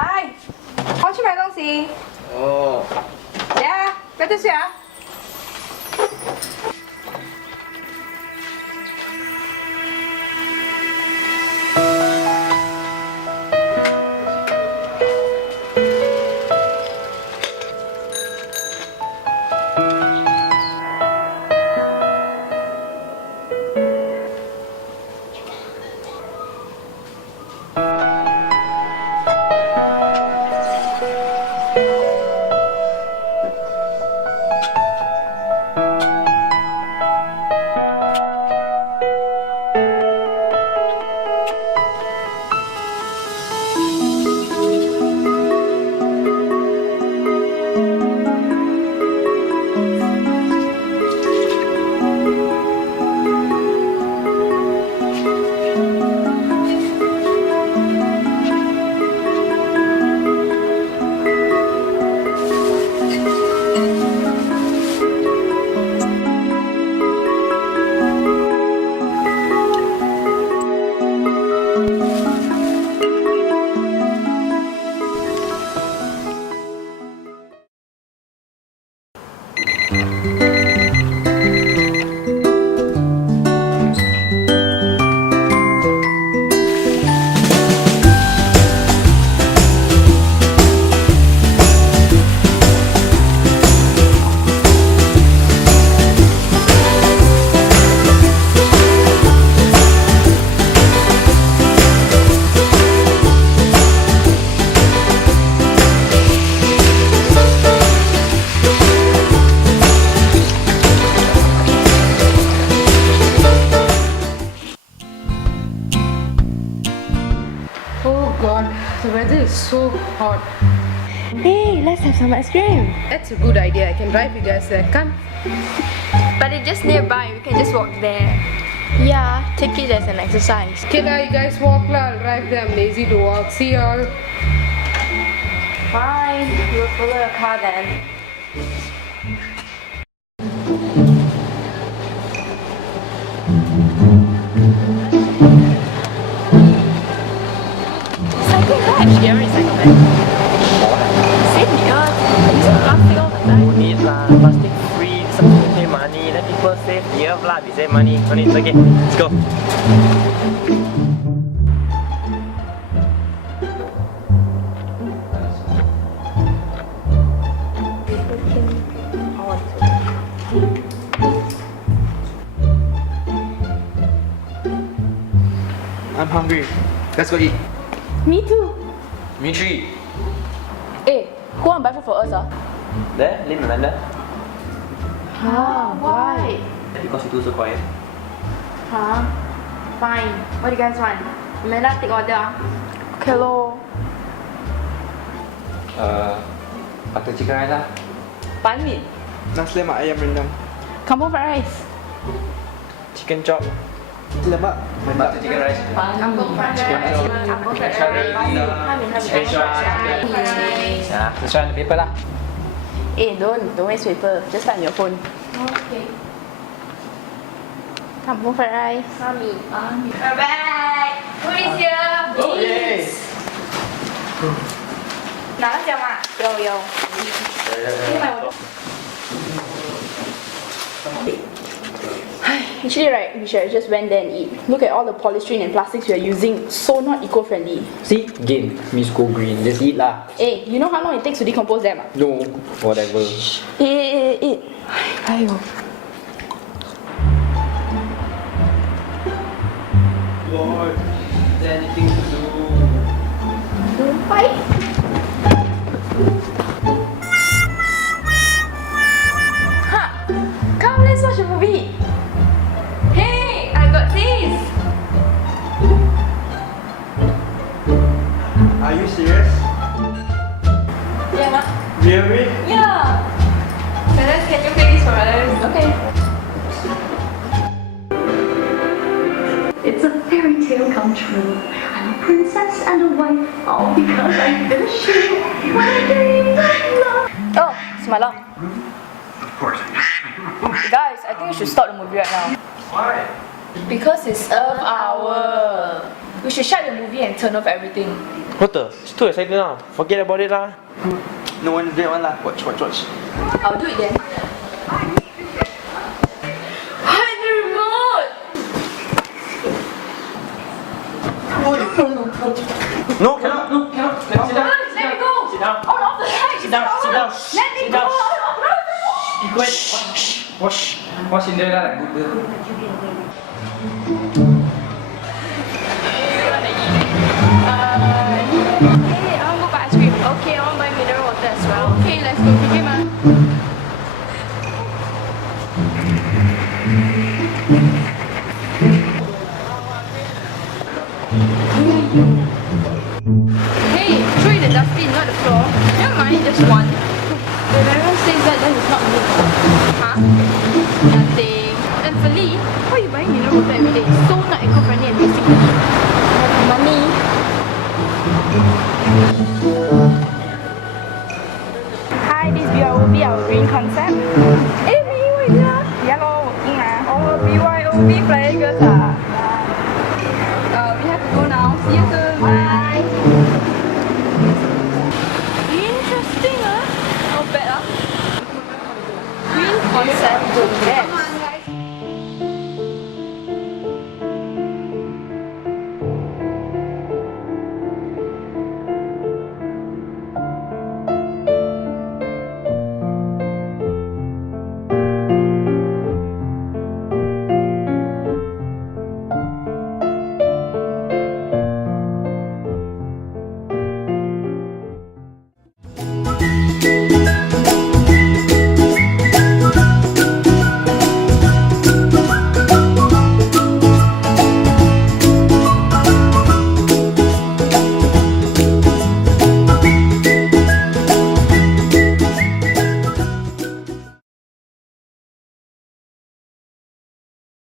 来，我去买东西。哦，呀，别这些啊。Oh god, the weather is so hot. Hey, let's have some ice cream. That's a good idea. I can drive you guys there. Come. But it's just nearby. We can just walk there. Yeah, take it as an exercise. Okay, lah, you guys walk lah. I'll drive there. I'm lazy to walk. See y'all. Fine, we'll follow your car then. Cycling right? You ever cycle man? Save the earth. Use plastic all the time. no need lah. Plastic free, something save money. Let people save the earth lah. We save money. No need. Okay, let's go. I'm hungry. Let's go eat. Me too. Me three. Hey, who want to buy food for us? There, Lynn Amanda. Huh? Why? Because you two so quiet. Huh? Fine. What do you guys want? Amanda, take order. Okay, lor. Butter chicken rice lah. Ban mi. Nasi lemak ayam rendang. Kampung fried rice. Chicken chop. Nasi lemak. Butter chicken rice. Kampung fried rice. Kampung fried rice. Chicken chop. Yeah, this one paper lah. Eh, don't waste paper. Just type on your phone. Okay. Kampung fried rice. Mami. We're back. Who is here? Oh yay! 拿了奖吗？有。Actually, right, we should have just went there and eat. Look at all the polystyrene and plastics we are using. So not eco-friendly. See, again, Miss Go Green. Just eat lah. Hey, you know how long it takes to decompose them? No, whatever. Eat. Aiyo. Lord, is there anything to do? Don't fight. Come, let's watch a movie. Hey, I got this. Are you serious? Yeah, ma. Really? Yeah. Fellas, can you play this for us? Okay. It's a fairy tale come true. I'm a princess and a wife, all because I finished you when I dreamed of love. Oh, it's my alarm. Of course. Guys, I think we should stop the movie right now. Why? Because it's Earth Hour. We should shut the movie and turn off everything. What the? It's too exciting now. Forget about it lah. No one there one lah. Watch. I'll do it then. Hide the remote! No, cannot. Let me go! Sit down. On off the light! Sit down. Let me go! Watch Cinderella like good girl. Hey, I want to go buy ice cream. Okay, I want to buy mineral water as well. Okay, let's go. Okay, ma. Hey, throw in the dustbin, not the floor. Never mind, just one. If everyone says that, then it's not me. Huh? Nothing. And Feli, why are you buying mineral water every day? It's so not eco-friendly and wasting money. Hi, this will be our green concept. Eh, me, what is that? Yellow working ah. Oh, BYOB flyers ah. We have to go now. See you soon. Bye. Interesting ah. Not bad ah. Green concept. Yes.